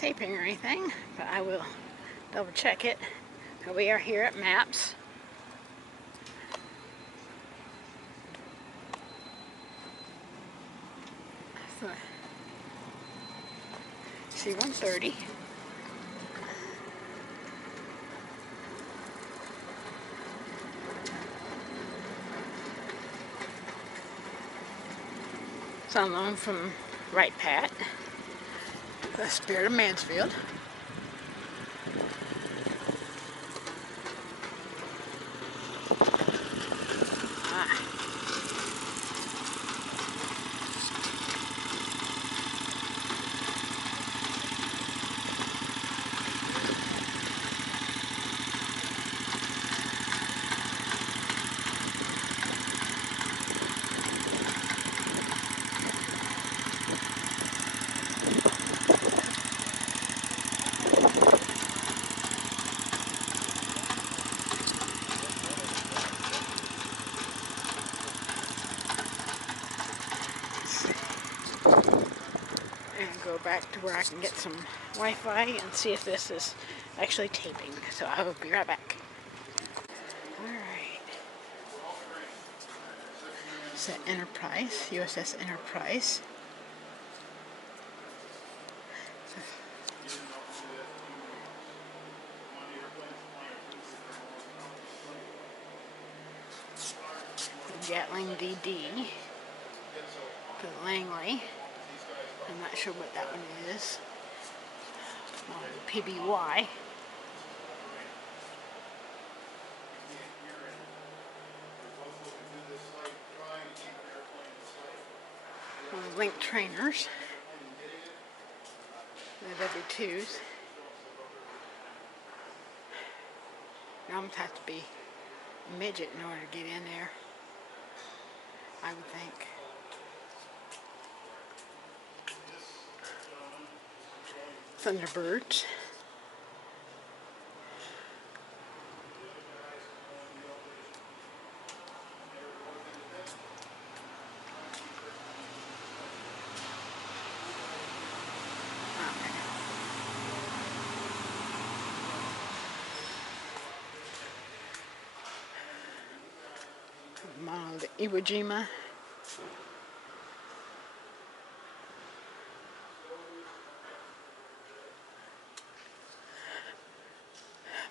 taping or anything, but I will double check it. We are here at Maps. So, C-130. It's on loan from Right Pat, the Spirit of Mansfield. And go back to where I can get some Wi-Fi and see if this is actually taping. So I will be right back. Alright. It's the Enterprise, USS Enterprise. Gatling DD. The Langley. I'm not sure what that one is. PBY. Link trainers. The W2s. You almost have to be a midget in order to get in there, I would think. Thunderbirds. Model Iwo Jima.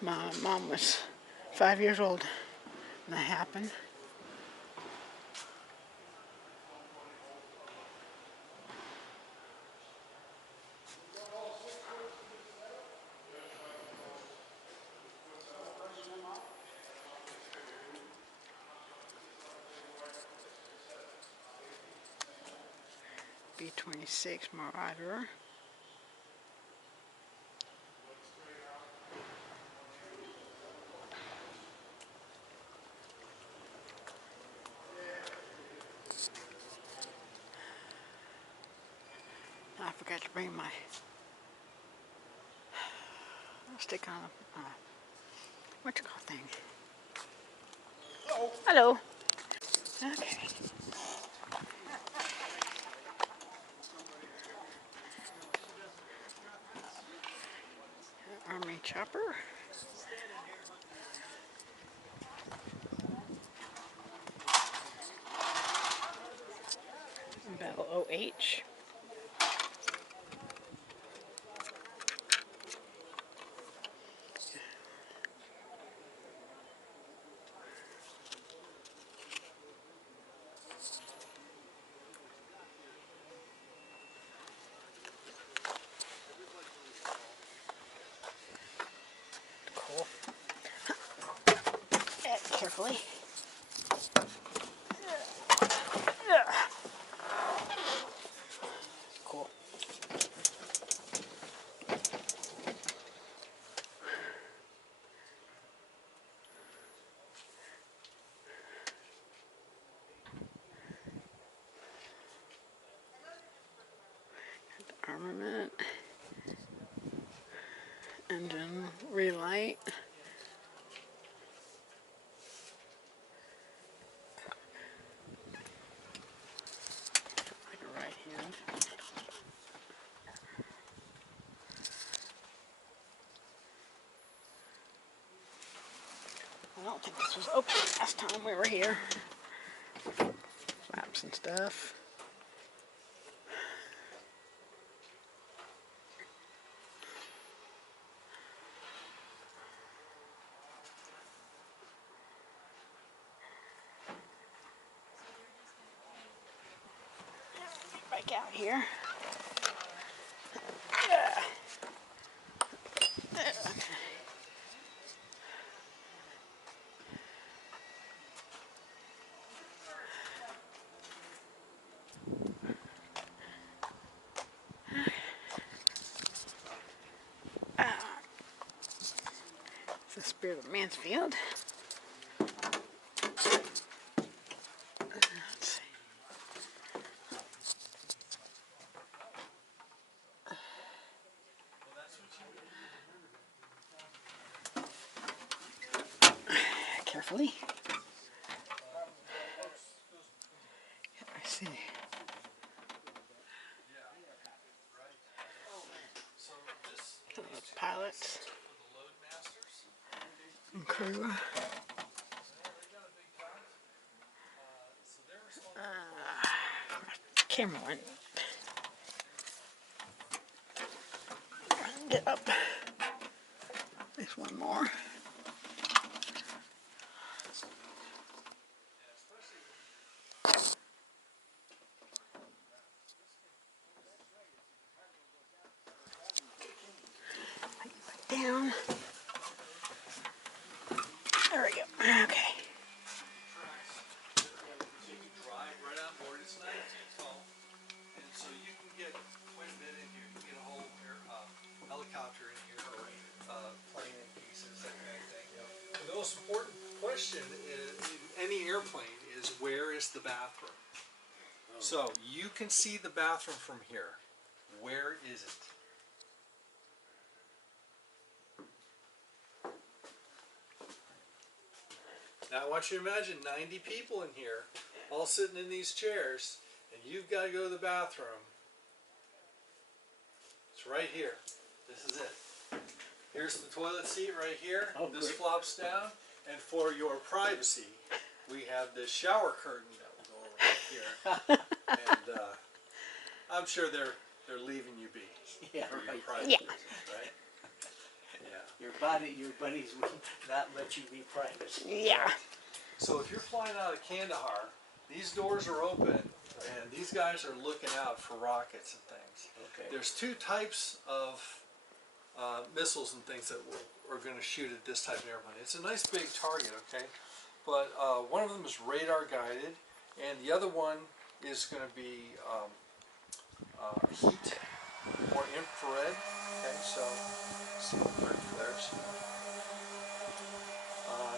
My mom was 5 years old when that happened. B-26 Marauder. I forgot to bring my stick on what you call thing. Hello. Okay. Army chopper. Bell OH. Cool. Carefully. Cool. Armament. Engine relight. Like a right hand. don't think this was open last time we were here. Flaps and stuff. Back out here. It's the Spirit of Mansfield. Let's see. Carefully. I see. The pilots and crew. Camera went. Get up. There's one more. Down. There we go. Okay. Helicopter in here, or plane in pieces, that kind of thing. The most important question in any airplane is, where is the bathroom? So you can see the bathroom from here. Where is it? Now I want you to imagine 90 people in here, all sitting in these chairs, and you've got to go to the bathroom. It's right here. This is it. Here's the toilet seat right here. Oh, this great. flops down. And for your privacy, we have this shower curtain that will go over right here. And I'm sure they're leaving you be Yeah, for your right. privacy, Yeah. right? Yeah. Your buddies will not let you be private. Yeah. So if you're flying out of Kandahar, these doors are open, and these guys are looking out for rockets and things. Okay. There's two types of missiles and things that are going to shoot at this type of airplane. It's a nice big target, okay? But one of them is radar guided, and the other one is going to be heat or infrared. Okay, so see the red flares.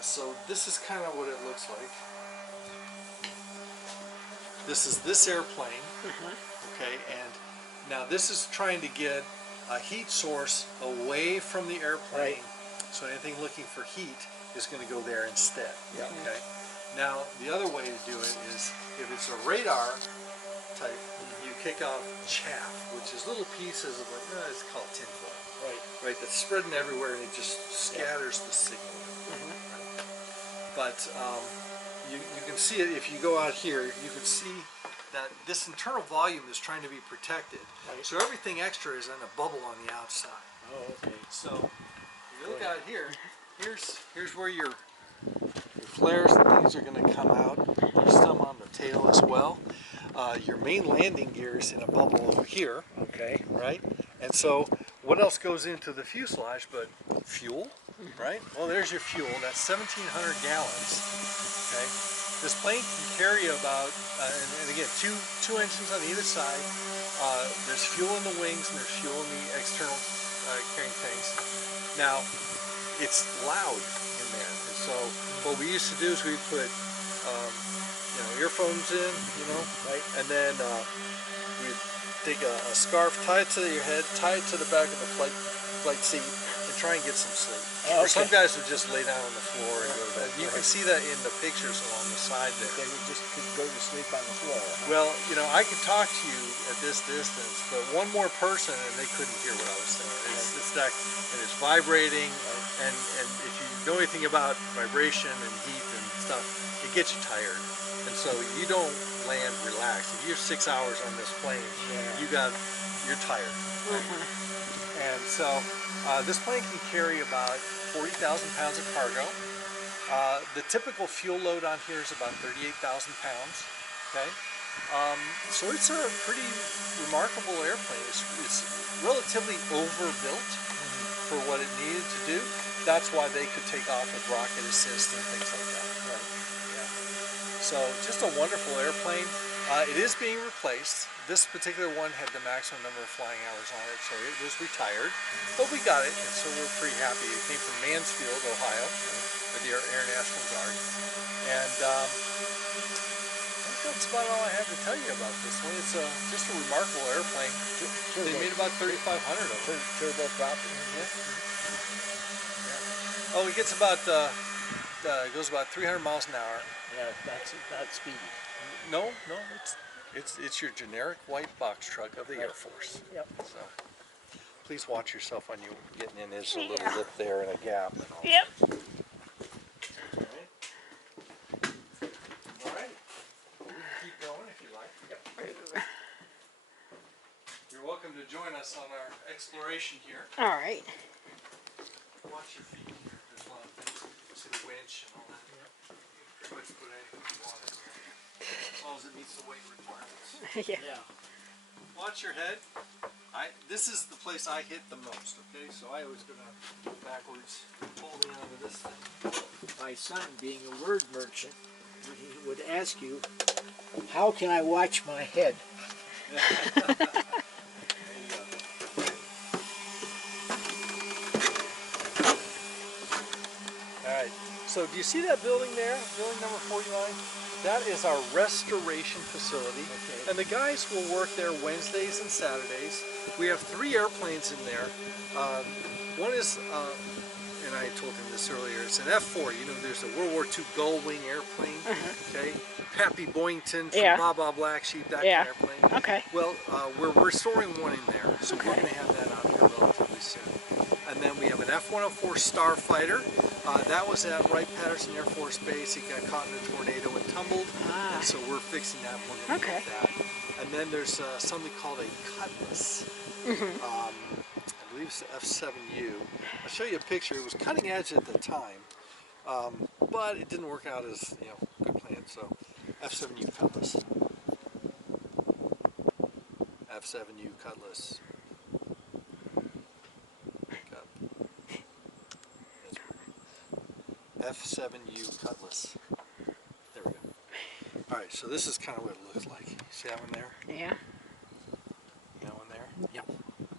So this is kind of what it looks like. This is this airplane, okay, and now this is trying to get a heat source away from the airplane, so anything looking for heat is going to go there instead. Yeah. Okay. Now the other way to do it is, if it's a radar type, you kick off chaff, which is little pieces of like, it's called tinfoil, right? That's spreading everywhere, and it just scatters the signal. Right? But you can see it if you go out here. You can see that this internal volume is trying to be protected. Right. So everything extra is in a bubble on the outside. Oh, okay. So if you look out here, here's where your flares and things are going to come out. There's some on the tail as well. Your main landing gear is in a bubble over here. Okay. Right? And so what else goes into the fuselage but fuel? Right? Well, there's your fuel. That's 1,700 gallons. Okay? This plane can carry about, and again, two engines on either side. There's fuel in the wings and there's fuel in the external carrying tanks. Now, it's loud in there. And so what we used to do is we put, earphones in, Right. and then we take a scarf, tie it to your head, tie it to the back of the flight seat, and try and get some sleep. Oh, Or some okay. guys would just lay down on the floor and go to bed. You can see that in the pictures along the side there. They would just could go to sleep on the floor. Well, you know, I can talk to you at this distance, but one more person and they couldn't hear what I was saying. It's that, and it's vibrating, and if you know anything about vibration and heat and stuff, it gets you tired. And so you don't land relaxed. If you're 6 hours on this plane, you're tired. And so this plane can carry about 40,000 pounds of cargo. The typical fuel load on here is about 38,000 pounds. Okay, so it's a pretty remarkable airplane. It's relatively overbuilt for what it needed to do. That's why they could take off with rocket assist and things like that. Right. Yeah. So just a wonderful airplane. It is being replaced. This particular one had the maximum number of flying hours on it, so it was retired. But we got it, and so we're pretty happy. It came from Mansfield, Ohio, with the Air National Guard. And I think that's about all I have to tell you about this one. It's just a remarkable airplane. They made about 3,500 of them. Turboprop. Oh, it gets about, it goes about 300 miles an hour. Yeah, that's not speedy. No, it's your generic white box truck of the Air Force. Yep. So please watch yourself when you're getting in. There's a little lip there and a gap. And all. Yep. All right. We can keep going if you like. Yep. You're welcome to join us on our exploration here. All right. Watch your feet here. There's a lot of things. See the winch and all that. Yep. You can pretty much put anything you want in there. As long as it meets the weight requirements. Yeah. Watch your head. This is the place I hit the most, okay? So I always go down backwards, holding onto this thing. My son, being a word merchant, he would ask you, how can I watch my head? There you go. Alright, so do you see that building there? Building number 49? That is our restoration facility. Okay. And the guys will work there Wednesdays and Saturdays. We have 3 airplanes in there. One is, and I told him this earlier, it's an F4. You know, there's a World War II Gullwing airplane, okay? Pappy Boyington from Baa Baa Black Sheep, that kind of airplane. Okay. Well, we're restoring one in there, so we're going to have that out here relatively soon. And then we have an F-104 Starfighter. That was at Wright-Patterson Air Force Base. It got caught in a tornado and tumbled, and so we're fixing that one. Okay. That. And then there's something called a Cutlass. I believe it's the F7U. I'll show you a picture. It was cutting edge at the time, but it didn't work out as good plan. So F7U Cutlass. F7U Cutlass. F7U Cutlass. There we go. Alright, so this is kind of what it looks like. See that one there? Yeah. That one there? Yep.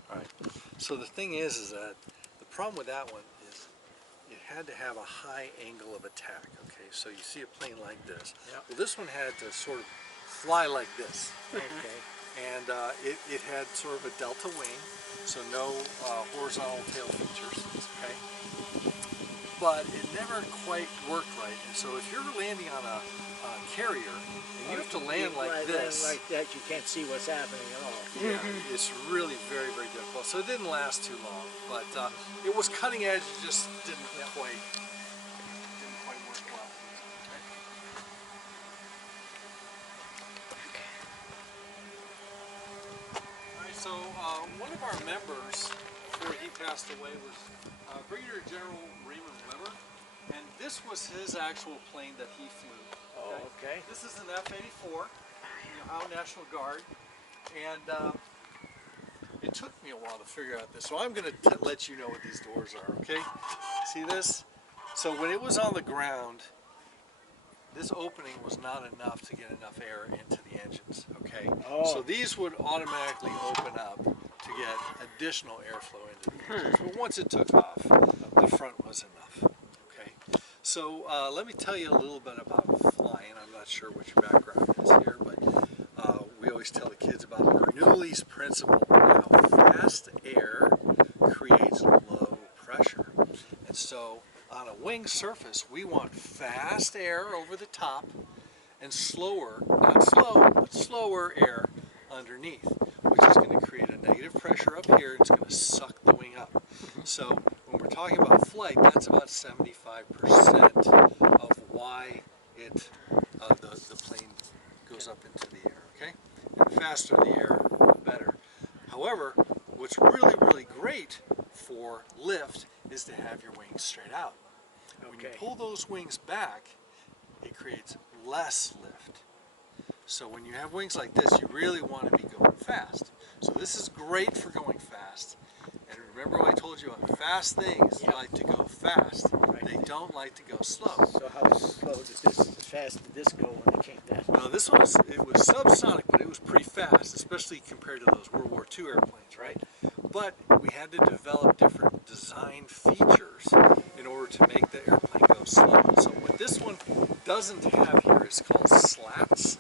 Alright. So the thing is that the problem with that one is it had to have a high angle of attack. Okay, so you see a plane like this. Yep. Well, this one had to sort of fly like this. Okay. And it had sort of a delta wing, so no horizontal tail features. Okay. But it never quite worked right, and so if you're landing on a carrier and you have to land like this, like that, you can't see what's happening at all. yeah, it's really very, very difficult. So it didn't last too long, but it was cutting edge. It just didn't quite work well. All right, so one of our members, before he passed away, was Brigadier General Raymond Weber, and this was his actual plane that he flew. Oh, okay. This is an F-84, Ohio National Guard, and it took me a while to figure out this, so I'm going to let you know what these doors are, okay? See this? So when it was on the ground, this opening was not enough to get enough air into the engines, okay? Oh. So these would automatically open up to get additional airflow into the engines. But once it took off, the front was enough, okay? So let me tell you a little bit about flying. I'm not sure what your background is here, but we always tell the kids about Bernoulli's principle, how fast air creates low pressure. And so on a wing surface, we want fast air over the top and slower, not slow, but slower air underneath, which is going to create a negative pressure up here. It's going to suck the wing up. So when we're talking about flight, that's about 75% of why the plane goes up into the air. Okay, and the faster the air, the better. However, what's really, really great for lift is to have your wings straight out. When you pull those wings back, it creates less lift. So when you have wings like this, you really want to be going fast. So this is great for going fast. And remember what I told you about fast things like to go fast. They don't like to go slow. So how slow does this, fast did this go when it came down? Well, this one was subsonic, but it was pretty fast, especially compared to those World War II airplanes, right? But we had to develop different design features in order to make the airplane go slow. So what this one doesn't have here is called slats.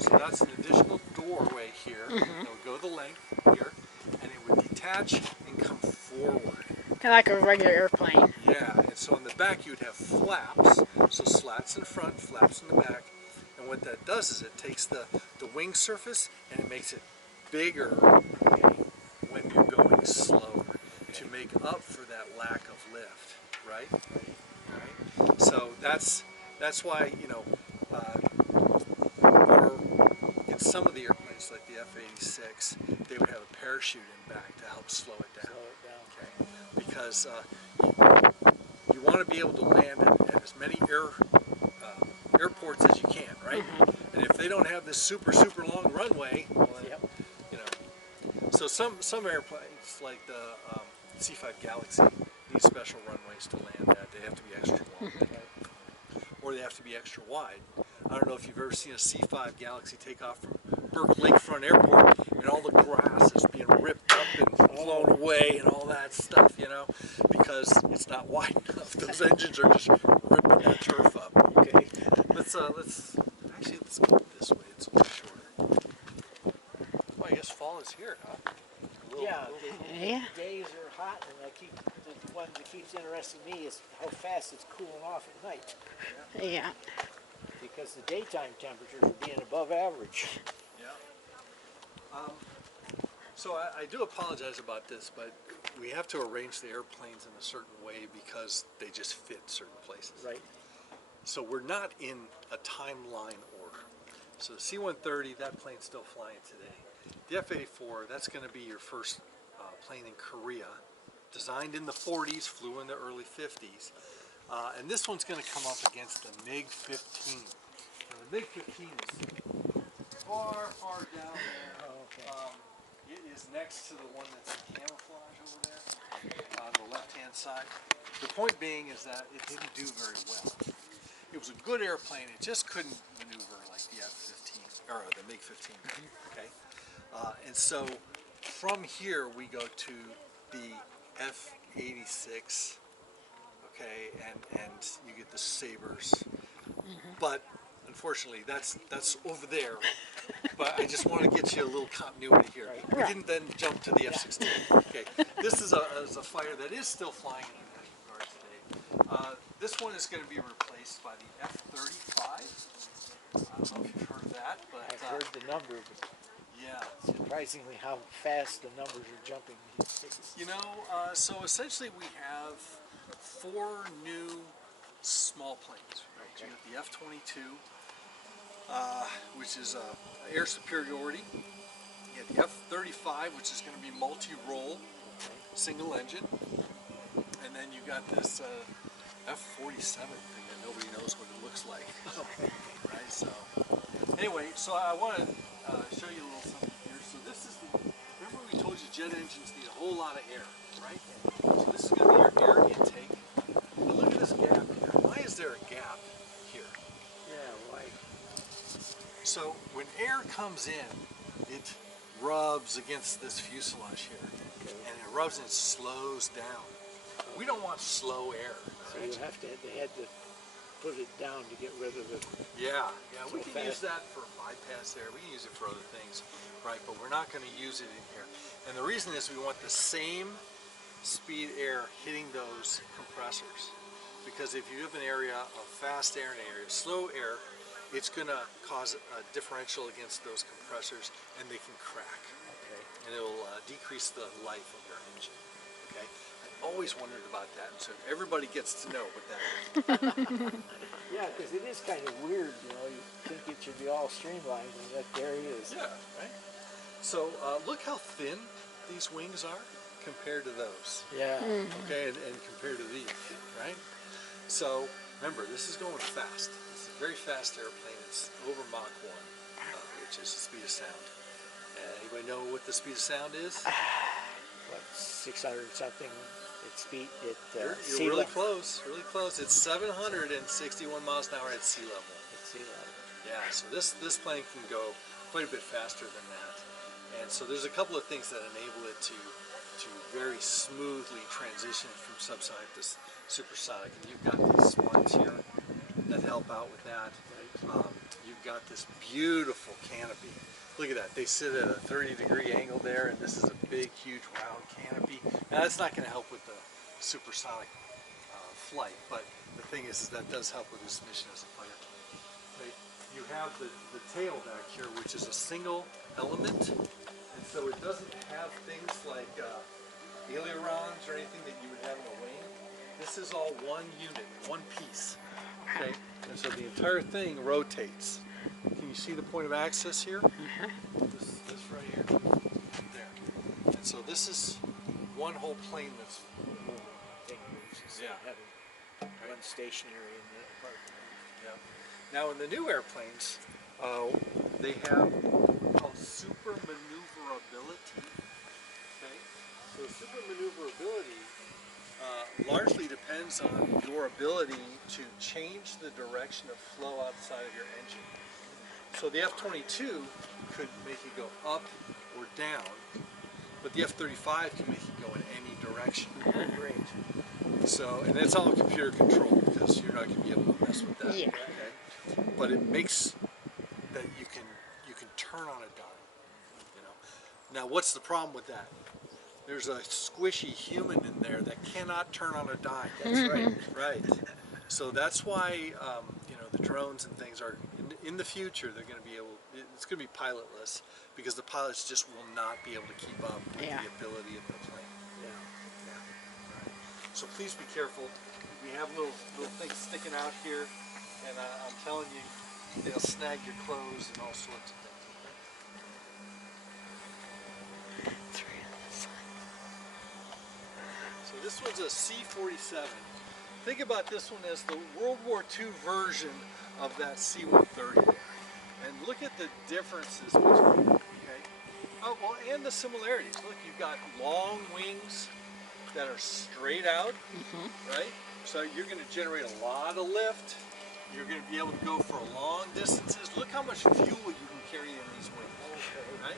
So that's an additional doorway here that would go the length here, and it would detach and come forward. Kind of like a regular airplane. Yeah, and so on the back you'd have flaps, so slats in front, flaps in the back, and what that does is it takes the wing surface and it makes it bigger when you're going slower to make up for that lack of lift, right? Right. So that's why, you know, or in some of the airplanes like the F-86, they would have a parachute in back to help slow it down. Okay, because you want to be able to land at as many airports as you can, right? And if they don't have this super long runway, well, then, you know. So some airplanes like the C-5 Galaxy need special runways to land at. They have to be extra long, or they have to be extra wide. I don't know if you've ever seen a C-5 Galaxy take off from Burke Lakefront Airport and all the grass is being ripped up and blown away and all that stuff, you know, because it's not wide enough. Those engines are just ripping that turf up. Okay, let's go this way. It's a little shorter. Well, I guess fall is here, huh? The days are hot, and the one that keeps interesting me is how fast it's cooling off at night. Yeah. Because the daytime temperatures are being above average. Yeah. So I do apologize about this, but we have to arrange the airplanes in a certain way because they just fit certain places. Right. So we're not in a timeline order. So the C-130, that plane's still flying today. The F-84, that's going to be your first plane in Korea. Designed in the 40s, flew in the early 50s. And this one's going to come up against the MiG-15. Now, the MiG-15 is far down there. It is next to the one that's in camouflage over there on the left-hand side. The point being is that it didn't do very well. It was a good airplane, it just couldn't maneuver like the F-15, or the MiG-15, okay? And so from here we go to the F-86, okay, and you get the Sabres. But unfortunately that's over there. But I just want to get you a little continuity here. We can then jump to the F-16. Okay, this is a fighter that is still flying in the National Guard today. This one is going to be replaced by the F-35. I don't know if you've heard of that, but I've heard the number, but yeah. surprisingly how fast the numbers are jumping these days. You know, so essentially we have 4 new small planes. Right? You got the F-22, which is air superiority. You got the F-35, which is going to be multi-role, single engine, and then you got this F-47 thing that nobody knows what it looks like. Right? So anyway, so I want to show you a little something here. So this is remember we told you jet engines need a whole lot of air, right? So this is going to be your air intake. But look at this gap here. Why is there a gap here? Yeah, why? So when air comes in, it rubs against this fuselage here, and it rubs and it slows down. We don't want slow air. So Right? they had to put it down to get rid of it. Yeah, we So can use fast. that for bypass air. We can use it for other things, right? But we're not going to use it in here. And the reason is we want the same speed air hitting those compressors. because if you have an area of fast air and an area of slow air, it's going to cause a differential against those compressors, and they can crack. Okay. And it will decrease the life of your engine. Okay. I always wondered about that, and so everybody gets to know what that is. Yeah, because it is kind of weird, you know. You think it should be all streamlined, and yet there he is. Yeah, right? So look how thin these wings are compared to those. Yeah. Okay, and compared to these, right? So remember, this is going fast. It's a very fast airplane. It's over Mach 1, which is the speed of sound. Anybody know what the speed of sound is? What, 600 something at speed at You're sea really level? close, really close. It's 761 miles an hour at sea level. At sea level. Yeah, so this plane can go quite a bit faster than that. And so there's a couple of things that enable it to very smoothly transition from subsonic to supersonic. And you've got these ones here that help out with that. You've got this beautiful canopy. Look at that. They sit at a 30-degree angle there, and this is a big, huge, round canopy. Now, that's not going to help with the supersonic flight, but the thing is that does help with this mission as a fighter plane. Okay. You have the tail back here, which is a single element, and so it doesn't have things like ailerons or anything that you would have in a wing. This is all one unit, one piece. Okay, and so the entire thing rotates. Can you see the point of access here? This right here. There. And so this is one whole plane that's moving. Thing moves instead of having one stationary in the apartment. Yeah. Now in the new airplanes, they have what's called super maneuverability. Okay. So super maneuverability largely depends on your ability to change the direction of flow outside of your engine. So the F-22 could make it go up or down, but the F-35 can make it go in any direction. Great. So, and it's all computer controlled because you're not going to be able to mess with that. Yeah. Okay? But it makes that you can turn on a dime. You know. Now, what's the problem with that? There's a squishy human in there that cannot turn on a dime. That's right. Right. So that's why you know, the drones and things are in the future. They're going to be able. It's going to be pilotless because the pilots just will not be able to keep up with the ability of the plane. Yeah. Right. So please be careful. We have little things sticking out here, and I'm telling you, they'll snag your clothes and all sorts of things. So this one's a C-47. Think about this one as the World War II version of that C-130 there. And look at the differences between them, okay? Oh, well, and the similarities. Look, you've got long wings that are straight out, right? So you're going to generate a lot of lift. You're going to be able to go for long distances. Look how much fuel you can carry in these wings, right?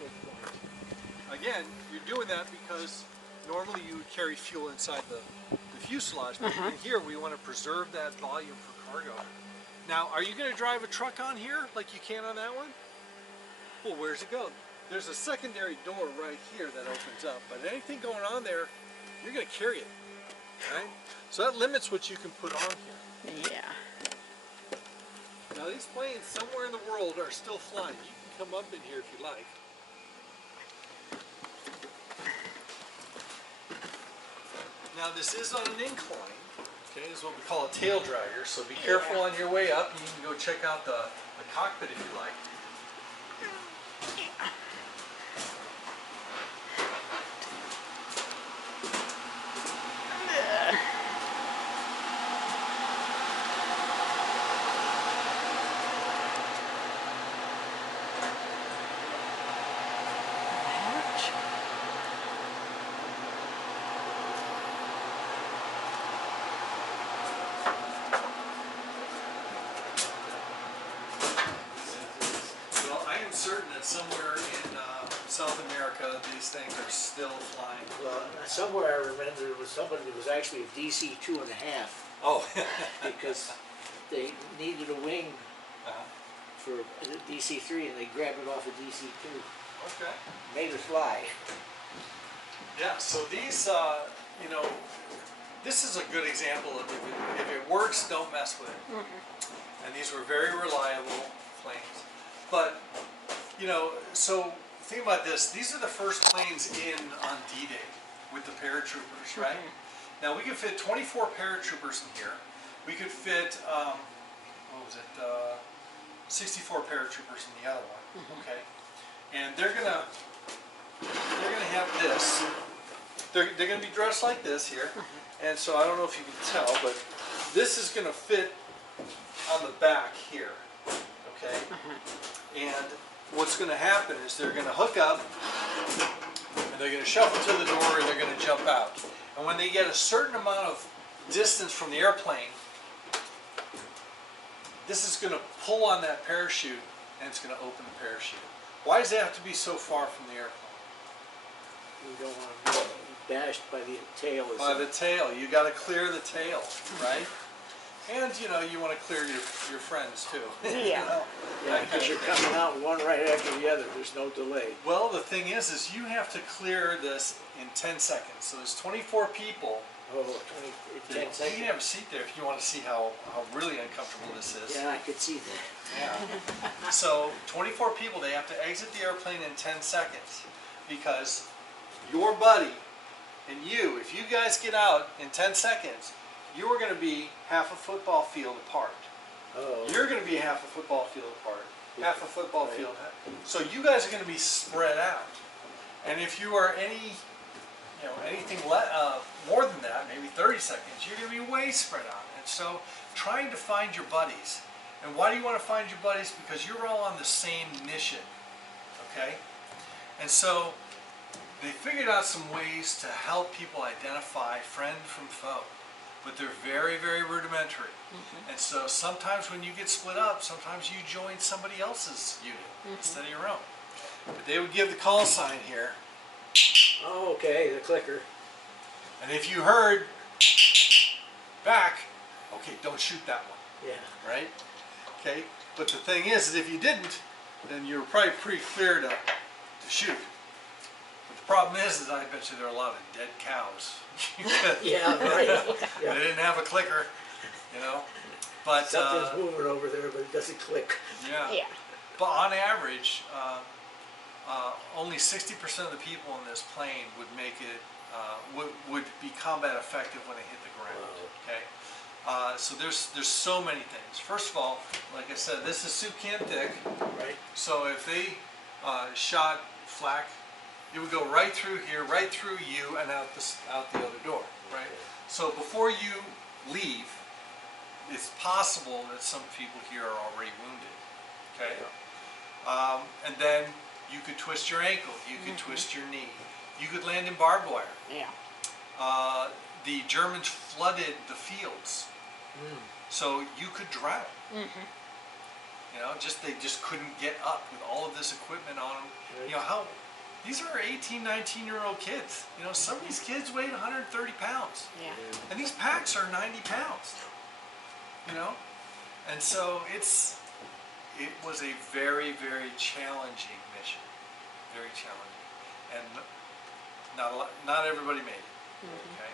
Again, you're doing that because normally you would carry fuel inside the fuselage, but in here we want to preserve that volume for cargo. Now, are you going to drive a truck on here like you can on that one? Well, where's it go? There's a secondary door right here that opens up, but anything going on there, you're going to carry it, right? So that limits what you can put on here. Yeah. Now, these planes somewhere in the world are still flying. You can come up in here if you like. Now this is on an incline, okay, this is what we call a tail dragger, so be careful on your way up. You can go check out the cockpit if you like. Certain that somewhere in South America these things are still flying. Well, somewhere I remember there was somebody that was actually a DC 2.5 Oh. because they needed a wing for the DC 3 and they grabbed it off of DC 2. Okay. Made her fly. Yeah, so these, you know, this is a good example of if it works, don't mess with it. And these were very reliable planes. But, you know, so think about this. These are the first planes in on D-Day with the paratroopers, right? Now we could fit 24 paratroopers in here. We could fit, what was it, 64 paratroopers in the other one, okay? And they're gonna have this. They're gonna be dressed like this here. And so I don't know if you can tell, but this is gonna fit on the back here, okay? And what's gonna happen is they're gonna hook up, and they're gonna shuffle to the door, and they're gonna jump out. And when they get a certain amount of distance from the airplane, this is gonna pull on that parachute, and it's gonna open the parachute. Why does it have to be so far from the airplane? We don't want to be bashed by the tail. By the tail. You got to clear the tail, right? And you know, you want to clear your friends too. Yeah. You know, Yeah, because you're coming out one right after the other. There's no delay. Well, the thing is you have to clear this in 10 seconds. So there's 24 people. Oh, 10 You seconds. can have a seat there if you want to see how really uncomfortable this is. Yeah, I could see that. Yeah. So 24 people, they have to exit the airplane in 10 seconds because your buddy and you, if you guys get out in 10 seconds, you are going to be half a football field apart. Oh. You're going to be half a football field apart. Half a football field. So you guys are going to be spread out. And if you are anything more than that, maybe 30 seconds, you're going to be way spread out. And so trying to find your buddies. And why do you want to find your buddies? Because you're all on the same mission. Okay? And so they figured out some ways to help people identify friend from foe. But they're very, very rudimentary. And so sometimes when you get split up, sometimes you join somebody else's unit instead of your own. But they would give the call sign here. Oh, okay, the clicker. And if you heard back, okay, don't shoot that one, Yeah. right? Okay, but the thing is if you didn't, then you're probably pretty clear to shoot. But the problem is I bet you there are a lot of dead cows. Yeah, right. They didn't have a clicker, you know. But Something's moving over there, but it doesn't click. Yeah. But on average, only 60% of the people in this plane would make it, would be combat effective when they hit the ground. Wow. Okay. So there's so many things. First of all, like I said, this is soup can thick. Right. So if they shot flak, it would go right through here, right through you, and out the other door. Right. So before you leave, it's possible that some people here are already wounded. Okay. And then you could twist your ankle. You could twist your knee. You could land in barbed wire. Yeah. The Germans flooded the fields, so you could drown. You know, they just couldn't get up with all of this equipment on them. Right. You know, these are 18, 19-year-old kids. You know, some of these kids weighed 130 pounds. Yeah. And these packs are 90 pounds. You know? And so it was a very, very challenging mission. Very challenging. And not everybody made it. Okay?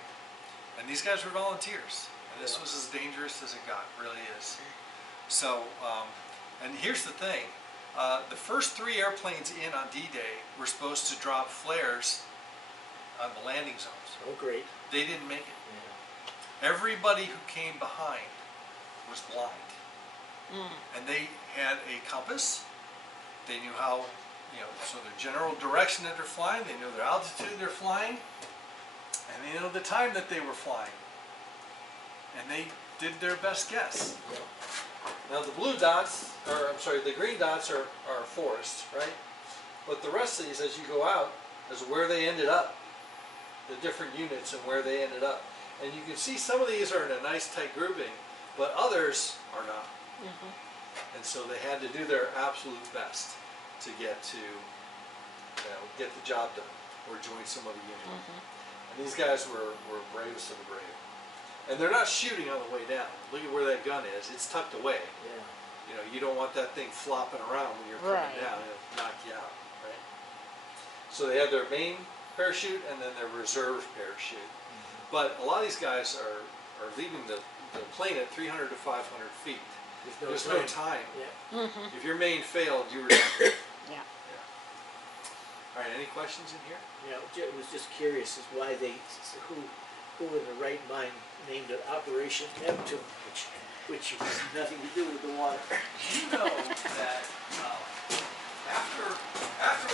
And these guys were volunteers. And this was as dangerous as it got, really is. So, and here's the thing. The first 3 airplanes in on D-Day were supposed to drop flares on the landing zones. Oh, great. They didn't make it. Yeah. Everybody who came behind was blind. And they had a compass. They knew how, so their general direction that they're flying, they knew their altitude they're flying, and they know the time that they were flying. And they did their best guess. Now the blue dots, the green dots are forest, right? But the rest of these, as you go out, is where they ended up. The different units and where they ended up. And you can see some of these are in a nice tight grouping, but others are not. And so they had to do their absolute best to get the job done or join some other unit. And these guys were bravest of the brave. And they're not shooting on the way down. Look at where that gun is. It's tucked away. Yeah. You know, you don't want that thing flopping around when you're coming down. It'll knock you out, right? So they had their main parachute and then their reserve parachute. But a lot of these guys are leaving the plane at 300 to 500 feet. There's no time. Yeah. If your main failed, you were done. Yeah. All right, any questions in here? Yeah, it was just curious as why they, who in the right mind named it Operation Neptune, which has nothing to do with the water. You know that after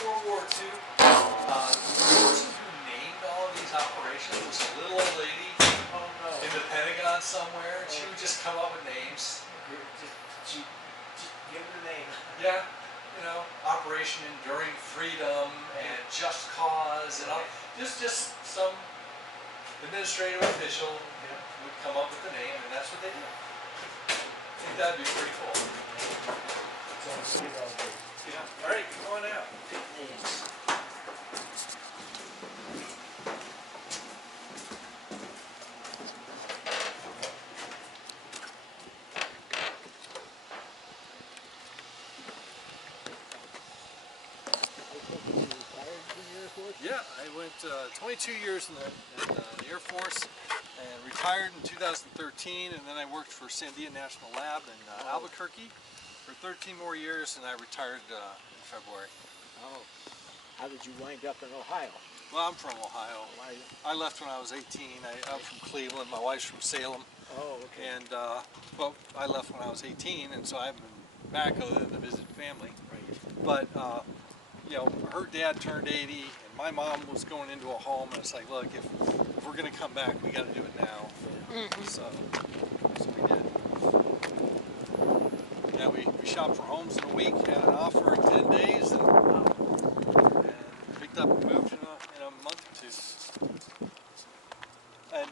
World War II, the person who named all of these operations was a little old lady Oh no. in the Pentagon somewhere, and she would just come up with names. Just give it a name. Yeah, you know, Operation Enduring Freedom and Just Cause and all. Just some administrative official would come up with the name, and that's what they did. I think that'd be pretty cool. Yeah. All right, come on out. Pick names. Yeah, I went 22 years in the Air Force and retired in 2013, and then I worked for Sandia National Lab in Albuquerque for 13 more years, and I retired in February. Oh. How did you wind up in Ohio? Well, I'm from Ohio. Why? I left when I was 18. I'm from Cleveland. My wife's from Salem. Oh, okay. And, well, I left when I was 18, and so I haven't been back other than to visit family. Right. But, you know, her dad turned 80, and my mom was going into a home, and it's like, look, if we're going to come back, we got to do it now. So we did. Yeah, we shopped for homes in a week, had an offer in 10 days, and picked up and moved in a month or two. And,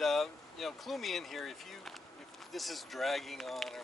you know, clue me in here if this is dragging on or